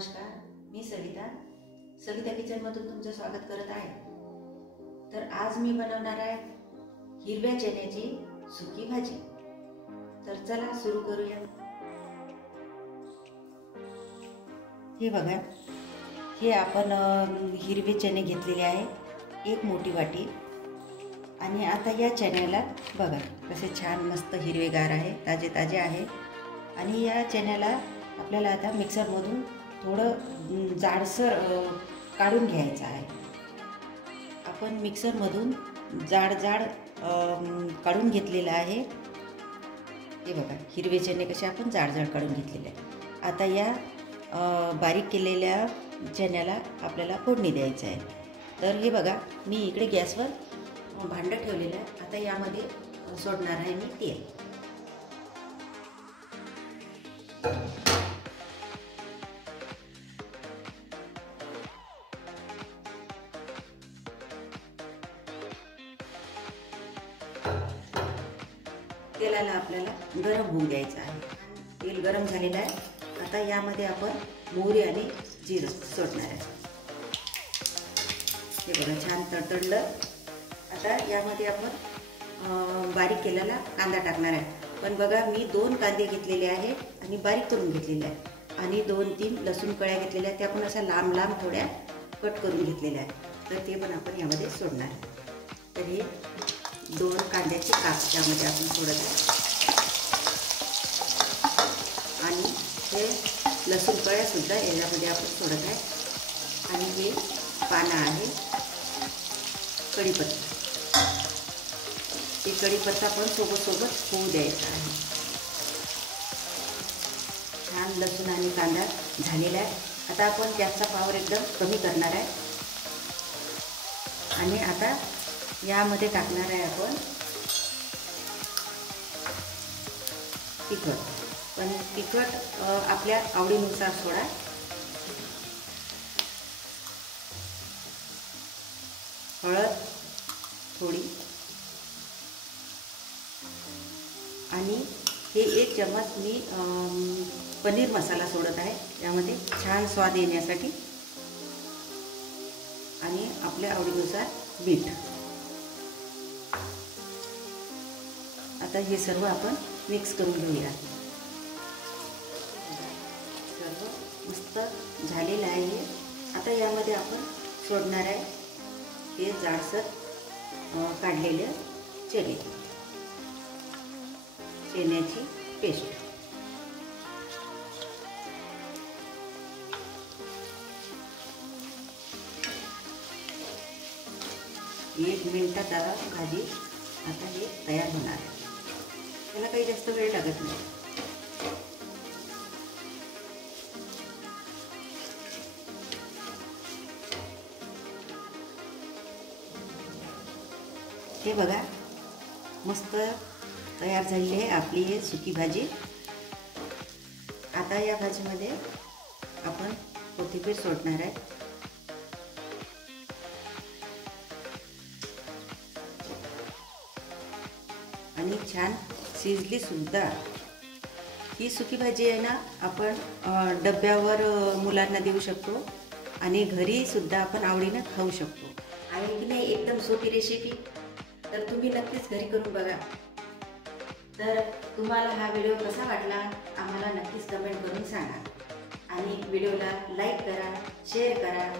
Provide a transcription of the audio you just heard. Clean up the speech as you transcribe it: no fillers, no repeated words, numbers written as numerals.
नमस्कार, मी सविता किचनमधून तुमचं स्वागत करत आहे। तर आज मी बनवणार आहे हिरव्या चण्याची सुकी भाजी। तर चला सुरू करूया। हे बघा, हे आपण हिरवे चणे घेतलेले आहे, एक मोठी वाटी। आणि आता या चण्याला बघा कसे छान मस्त हिरवेगार आहे, ताजे ताजे आहे। आणि या चण्याला आपल्याला आता मिक्सरमधून थोडं जाडसर काढून घ्यायचं आहे। आपण मिक्सरमधून जाड काढून घेतलेलं आहे। हे बघा, हिरवे चणे कसे आपण जाड काढून घेतलेले आहे। आता या बारीक केलेल्या चण्याला आपल्याला फोडणी द्यायचं आहे। तर हे बघा, मी इकडे गॅसवर भांडं ठेवलेलं आहे। आता यामध्ये सोडणार आहे मी तेल। तेलाला आपल्याला गरम होऊ द्यायचं आहे। तेल गरम झालेलं आहे। आता यामध्ये आपण मोहरी आणि जिरं सोडणार आहे। हे बघा, छान तडतडलं। आता यामध्ये आपण बारीक केलेला कांदा टाकणार आहे। पण बघा, मी 2 कांदे घेतलेले आहेत आणि बारीक करून घेतलेले आहेत। आणि 2-3 लसूण कळ्या घेतलेल्या आहेत, त्या पण अशा लांब थोड्या कट करून घेतलेल्या आहेत। तर ते पण आपण यामध्ये सोडणार आहे। तर हे 2 कांद्याचे काप त्यामध्ये आपण सोडत आहे। आणि हे लसूण कळ्या सुद्धा याच्यामध्ये आपण सोडत आहे। आणि हे पानं आहे कढीपत्ता। हे कढीपत्ता पण सोबत होऊ द्यायचा आहे। छान लसूण आणि कांदा झालेला आहे। आता आपण गॅसचा पॉवर एकदम कमी करणार आहे। आणि आता यामध्ये टाकणार आहे आपण तिखट। पण तिखट आपल्या आवडीनुसार सोडा। हळद थोडी, आणि हे 1 चम्मच मी पनीर मसाला सोडत आहे यामध्ये, छान स्वाद येण्यासाठी। आणि आपल्या आवडीनुसार मीठ। आता हे सर्व आपण मिक्स करून घेऊया। सर्व मस्त झालेलं आहे। आता यामध्ये आपण सोडणार आहे हे जाडसर काढलेले चण्याची पेस्ट। 1 मिनिटात भाजी आता हे तयार होणार आहे। त्याला काही जास्त वेळ लागत नाही। हे बघा, मस्त तयार झालेली आहे आपली ही सुकी भाजी। आता या भाजीमध्ये आपण कोथिंबीर सोडणार आहे। आणि छान शिजली सुद्धा। ही सुकी भाजी आहे ना, आपण डब्यावर मुलांना देऊ शकतो आणि घरी सुद्धा आपण आवडीने खाऊ शकतो। आहे की नाही एकदम सोपी रेसिपी? तर तुम्ही नक्कीच घरी करून बघा। तर तुम्हाला हा व्हिडिओ कसा वाटला आम्हाला नक्कीच कमेंट करून सांगा। आणि व्हिडिओला लाईक करा, शेअर करा।